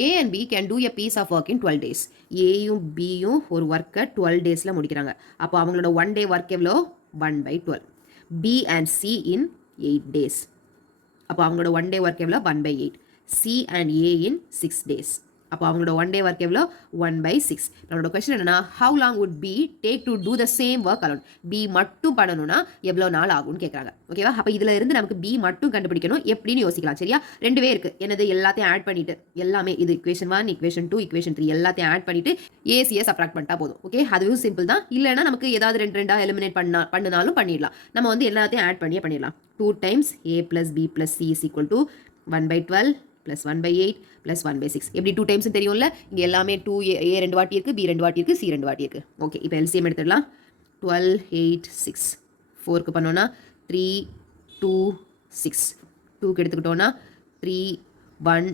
A and B can do a piece of work in 12 days. ஏயும் பியும் ஒரு ஒர்க்கை 12 டேஸில் முடிக்கிறாங்க. அப்போ அவங்களோட 1 day ஒர்க் எவ்வளோ 1/12. B and C in 8 days. அப்போ அவங்களோட 1 day ஒர்க் எவ்வளோ 1/8. C and A in 6 days. அப்போ அவங்களோட 1 day ஒர்க் எவ்வளோ 1/6. நம்மளோட கொஸ்டின் என்னன்னா how long would B take to do the same work alone? B மட்டும் பண்ணணும்னா எவ்வளோ நாள் ஆகும்னு கேட்குறாங்க. ஓகேவா? அப்போ இதில் இருந்து நமக்கு B மட்டும் கண்டுபிடிக்கணும் எப்படின்னு யோசிக்கலாம். சரியா? ரெண்டுவே இருக்குது. என்னது எல்லாத்தையும் ஆட் பண்ணிட்டு எல்லாமே இது equation 1 equation 2 equation 3 எல்லாத்தையும் ஆட் பண்ணிட்டு ஏசியை சப்ராக்ட் பண்ணிட்டா போதும். ஓகே, அதுவும் சிம்பிள் தான். இல்லைன்னா நமக்கு ஏதாவது ரெண்டாக எலிமினேட் பண்ணினாலும் பண்ணிடலாம். நம்ம வந்து எல்லாத்தையும் ஆட் பண்ணிடலாம். 2 times A plus B plus C is equal to 1/12 plus 1/8 plus 1/6. எப்படி 2 times தெரியும்ல? இங்கே எல்லாமே 2 A 2 வாட்டி இருக்குது, B 2 வாட்டி இருக்குது, C 2 வாட்டி இருக்குது. ஓகே, இப்போ LCM எடுத்துடலாம். 12 8 6 4க்கு பண்ணோன்னா 3 2 6 2க்கு எடுத்துக்கிட்டோன்னா 3 1